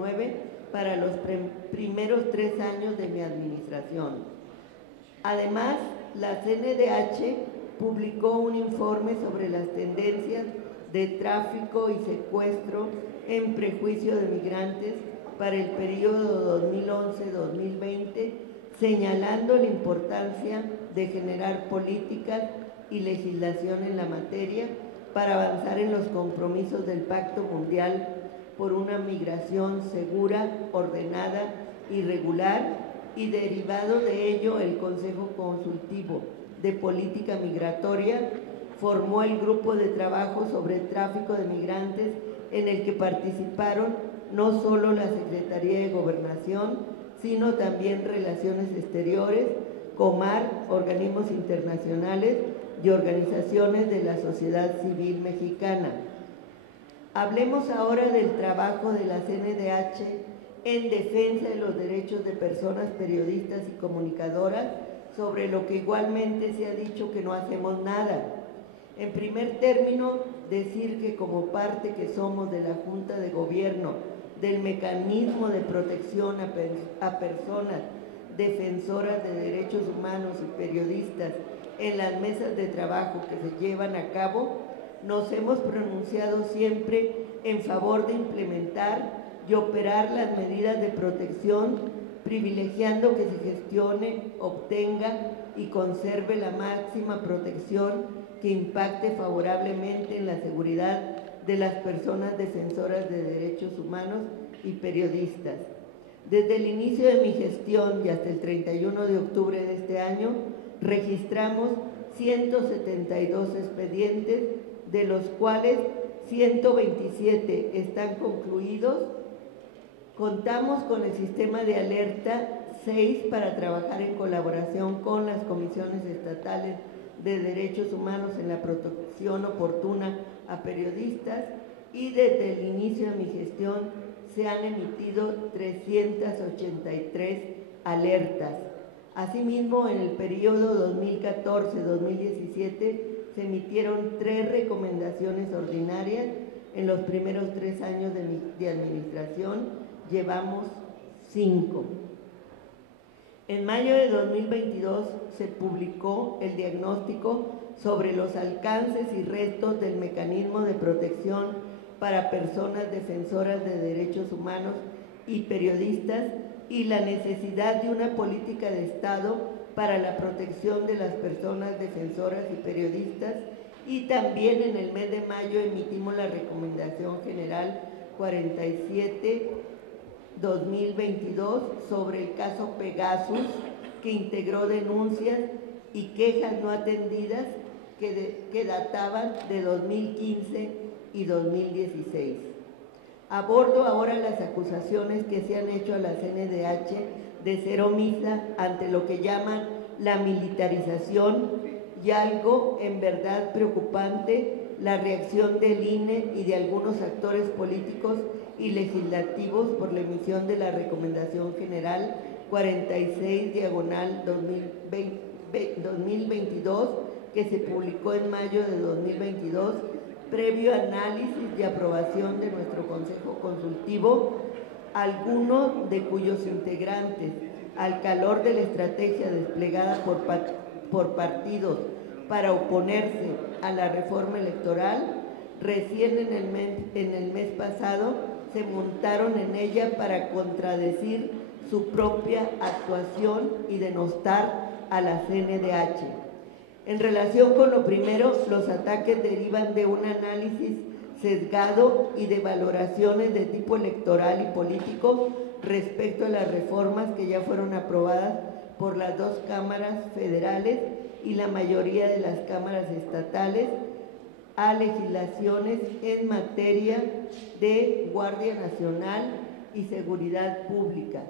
2019 para los primeros 3 años de mi administración. Además, la CNDH publicó un informe sobre las tendencias de tráfico y secuestro en prejuicio de migrantes para el periodo 2011-2020, señalando la importancia de generar políticas y legislación en la materia para avanzar en los compromisos del Pacto Mundial por una migración segura, ordenada y regular, y derivado de ello el Consejo Consultivo de Política Migratoria formó el grupo de trabajo sobre el tráfico de migrantes, en el que participaron no solo la Secretaría de Gobernación, sino también Relaciones Exteriores, Comar, organismos internacionales y organizaciones de la sociedad civil mexicana. Hablemos ahora del trabajo de la CNDH en defensa de los derechos de personas periodistas y comunicadoras, sobre lo que igualmente se ha dicho que no hacemos nada. En primer término, decir que como parte que somos de la Junta de Gobierno del Mecanismo de Protección a Personas Defensoras de Derechos Humanos y Periodistas en las mesas de trabajo que se llevan a cabo, nos hemos pronunciado siempre en favor de implementar y operar las medidas de protección, privilegiando que se gestione, obtenga y conserve la máxima protección que impacte favorablemente en la seguridad de las personas defensoras de derechos humanos y periodistas. Desde el inicio de mi gestión y hasta el 31 de octubre de este año, registramos 172 expedientes, de los cuales 127 están concluidos. Contamos con el sistema de alerta 6 para trabajar en colaboración con las comisiones estatales de derechos humanos en la protección oportuna a periodistas, y desde el inicio de mi gestión se han emitido 383 alertas. Asimismo, en el periodo 2014-2017 se emitieron 3 recomendaciones ordinarias. En los primeros 3 años de administración llevamos 5. En mayo de 2022 se publicó el diagnóstico sobre los alcances y restos del mecanismo de protección para personas defensoras de derechos humanos y periodistas, y la necesidad de una política de Estado para la protección de las personas defensoras y periodistas. Y también en el mes de mayo emitimos la Recomendación General 47/2022 sobre el caso Pegasus, que integró denuncias y quejas no atendidas que databan de 2015 y 2016. Abordo ahora las acusaciones que se han hecho a la CNDH de ser omisa ante lo que llaman la militarización, y algo en verdad preocupante, la reacción del INE y de algunos actores políticos y legislativos por la emisión de la Recomendación General 46/2022, que se publicó en mayo de 2022, previo análisis y aprobación de nuestro Consejo Consultivo, algunos de cuyos integrantes, al calor de la estrategia desplegada por partidos para oponerse a la reforma electoral, recién en el mes pasado se montaron en ella para contradecir su propia actuación y denostar a la CNDH. En relación con lo primero, los ataques derivan de un análisis sesgado y de valoraciones de tipo electoral y político respecto a las reformas que ya fueron aprobadas por las 2 cámaras federales y la mayoría de las cámaras estatales a legislaciones en materia de Guardia Nacional y seguridad pública.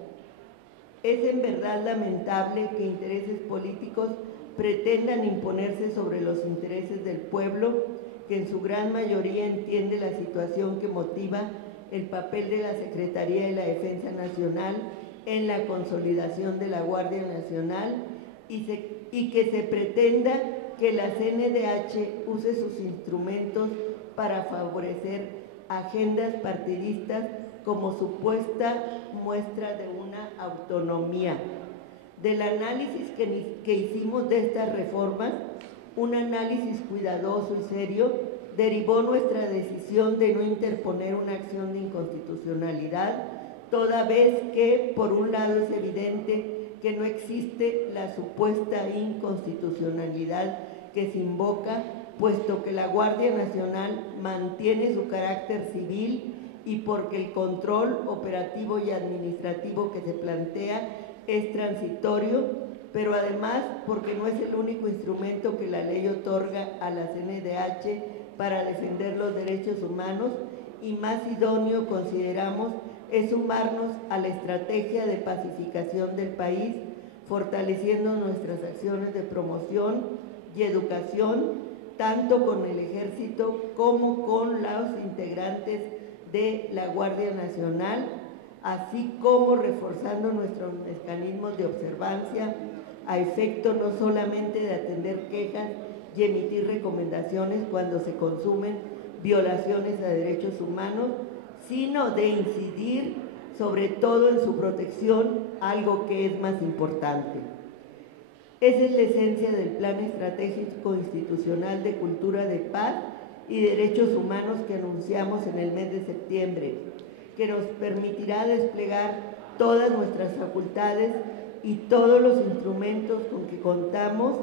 Es en verdad lamentable que intereses políticos pretendan imponerse sobre los intereses del pueblo, que en su gran mayoría entiende la situación que motiva el papel de la Secretaría de la Defensa Nacional en la consolidación de la Guardia Nacional, y que se pretenda que la CNDH use sus instrumentos para favorecer agendas partidistas como supuesta muestra de una autonomía. Del análisis que hicimos de estas reformas, un análisis cuidadoso y serio, derivó nuestra decisión de no interponer una acción de inconstitucionalidad, toda vez que, por un lado, es evidente que no existe la supuesta inconstitucionalidad que se invoca, puesto que la Guardia Nacional mantiene su carácter civil y porque el control operativo y administrativo que se plantea es transitorio, pero además porque no es el único instrumento que la ley otorga a la CNDH para defender los derechos humanos, y más idóneo consideramos es sumarnos a la estrategia de pacificación del país, fortaleciendo nuestras acciones de promoción y educación, tanto con el Ejército como con los integrantes de la Guardia Nacional, así como reforzando nuestros mecanismos de observancia a efecto no solamente de atender quejas y emitir recomendaciones cuando se consumen violaciones a derechos humanos, sino de incidir sobre todo en su protección, algo que es más importante. Esa es la esencia del Plan Estratégico Institucional de Cultura de Paz y Derechos Humanos que anunciamos en el mes de septiembre, que nos permitirá desplegar todas nuestras facultades y todos los instrumentos con que contamos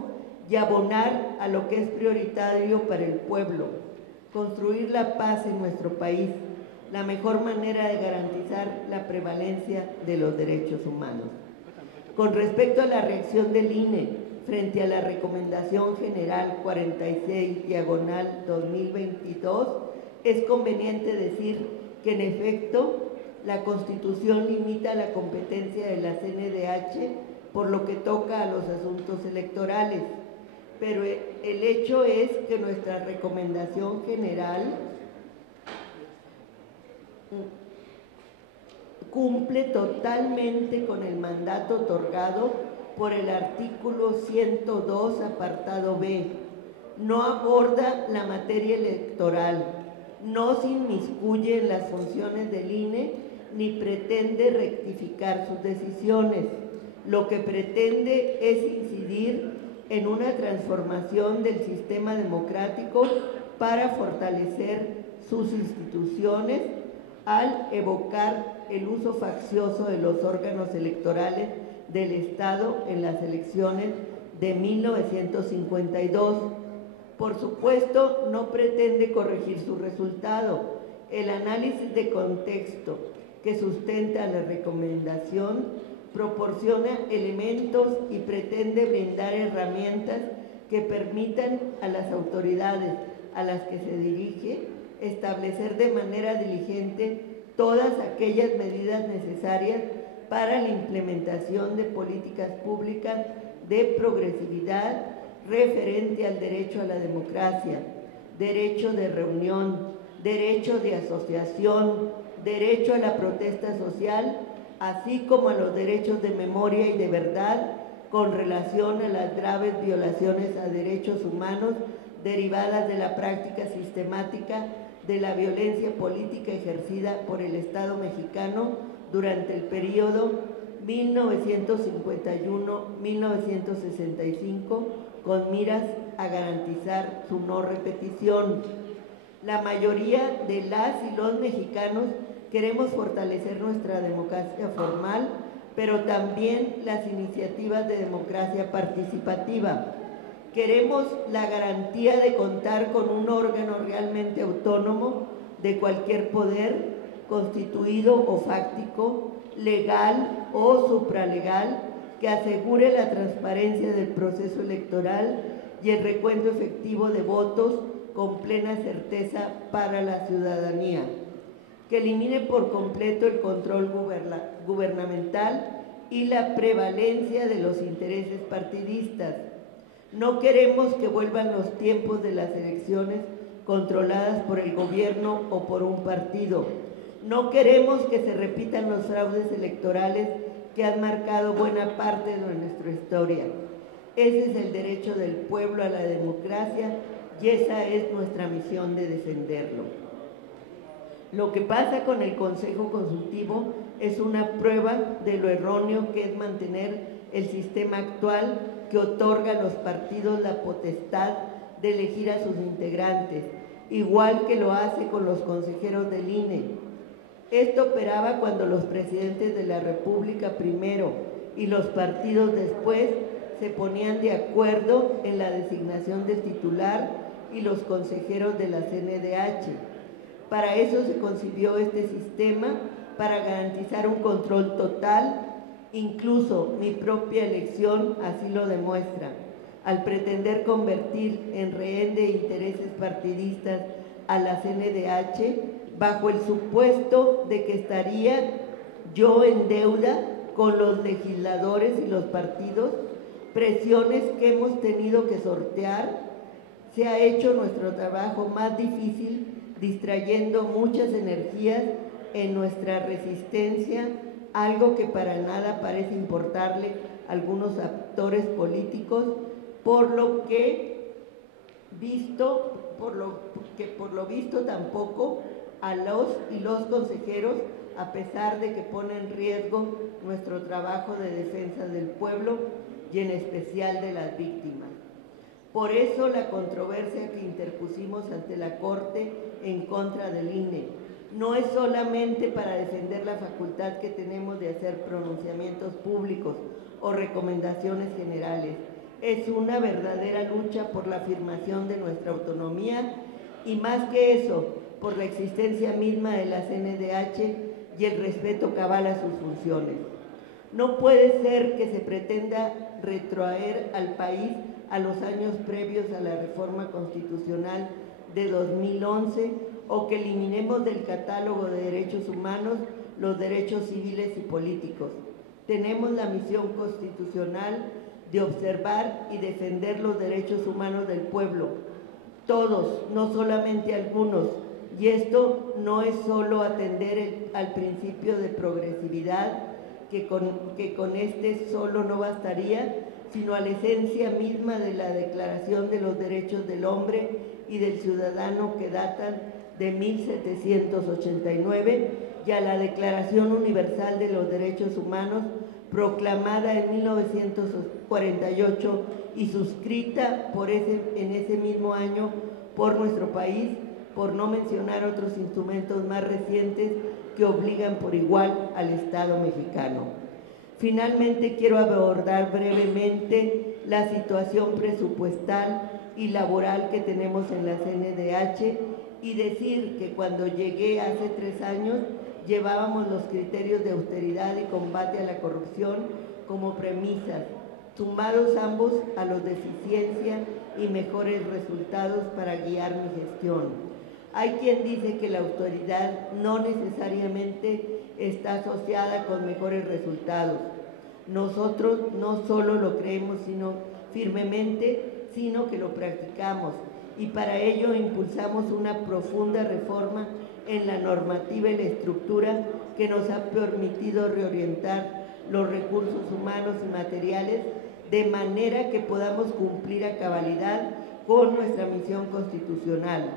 y abonar a lo que es prioritario para el pueblo, construir la paz en nuestro país, la mejor manera de garantizar la prevalencia de los derechos humanos. Con respecto a la reacción del INE frente a la Recomendación General 46/2022, es conveniente decir que en efecto la Constitución limita la competencia de la CNDH por lo que toca a los asuntos electorales, pero el hecho es que nuestra Recomendación General cumple totalmente con el mandato otorgado por el artículo 102, apartado B. No aborda la materia electoral, no se inmiscuye en las funciones del INE, ni pretende rectificar sus decisiones. Lo que pretende es incidir en una transformación del sistema democrático para fortalecer sus instituciones al evocar el uso faccioso de los órganos electorales del Estado en las elecciones de 1952. Por supuesto, no pretende corregir su resultado. El análisis de contexto que sustenta la recomendación proporciona elementos y pretende brindar herramientas que permitan a las autoridades a las que se dirige establecer de manera diligente todas aquellas medidas necesarias para la implementación de políticas públicas de progresividad referente al derecho a la democracia, derecho de reunión, derecho de asociación, derecho a la protesta social, así como a los derechos de memoria y de verdad con relación a las graves violaciones a derechos humanos derivadas de la práctica sistemática de la violencia política ejercida por el Estado mexicano durante el periodo 1951-1965, con miras a garantizar su no repetición. La mayoría de las y los mexicanos queremos fortalecer nuestra democracia formal, pero también las iniciativas de democracia participativa. Queremos la garantía de contar con un órgano realmente autónomo de cualquier poder, constituido o fáctico, legal o supralegal, que asegure la transparencia del proceso electoral y el recuento efectivo de votos con plena certeza para la ciudadanía, que elimine por completo el control gubernamental y la prevalencia de los intereses partidistas. No queremos que vuelvan los tiempos de las elecciones controladas por el gobierno o por un partido. No queremos que se repitan los fraudes electorales que han marcado buena parte de nuestra historia. Ese es el derecho del pueblo a la democracia y esa es nuestra misión de defenderlo. Lo que pasa con el Consejo Consultivo es una prueba de lo erróneo que es mantener el sistema actual que otorga a los partidos la potestad de elegir a sus integrantes, igual que lo hace con los consejeros del INE. Esto operaba cuando los presidentes de la República primero y los partidos después se ponían de acuerdo en la designación del titular y los consejeros de la CNDH. Para eso se concibió este sistema, para garantizar un control total. Incluso mi propia elección así lo demuestra. Al pretender convertir en rehén de intereses partidistas a la CNDH, bajo el supuesto de que estaría yo en deuda con los legisladores y los partidos, presiones que hemos tenido que sortear, se ha hecho nuestro trabajo más difícil, distrayendo muchas energías en nuestra resistencia, algo que para nada parece importarle a algunos actores políticos, por lo visto tampoco a los y los consejeros, a pesar de que pone en riesgo nuestro trabajo de defensa del pueblo y en especial de las víctimas. Por eso la controversia que interpusimos ante la Corte en contra del INE no es solamente para defender la facultad que tenemos de hacer pronunciamientos públicos o recomendaciones generales, es una verdadera lucha por la afirmación de nuestra autonomía y, más que eso, por la existencia misma de la CNDH y el respeto cabal a sus funciones. No puede ser que se pretenda retrotraer al país a los años previos a la reforma constitucional de 2011 o que eliminemos del catálogo de derechos humanos los derechos civiles y políticos. Tenemos la misión constitucional de observar y defender los derechos humanos del pueblo, todos, no solamente algunos, y esto no es solo atender al principio de progresividad, que con este solo no bastaría, sino a la esencia misma de la Declaración de los Derechos del Hombre y del Ciudadano, que datan de 1789, y a la Declaración Universal de los Derechos Humanos, proclamada en 1948 y suscrita en ese mismo año por nuestro país, por no mencionar otros instrumentos más recientes que obligan por igual al Estado mexicano. Finalmente, quiero abordar brevemente la situación presupuestal y laboral que tenemos en la CNDH y decir que cuando llegué hace 3 años llevábamos los criterios de austeridad y combate a la corrupción como premisas, sumados ambos a los de eficiencia y mejores resultados para guiar mi gestión. Hay quien dice que la austeridad no necesariamente está asociada con mejores resultados. Nosotros no solo lo creemos firmemente, sino que lo practicamos, y para ello impulsamos una profunda reforma en la normativa y la estructura que nos ha permitido reorientar los recursos humanos y materiales de manera que podamos cumplir a cabalidad con nuestra misión constitucional,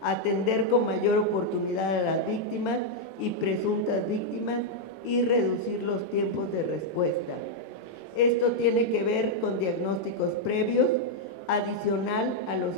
atender con mayor oportunidad a las víctimas y presuntas víctimas y reducir los tiempos de respuesta. Esto tiene que ver con diagnósticos previos, adicional a los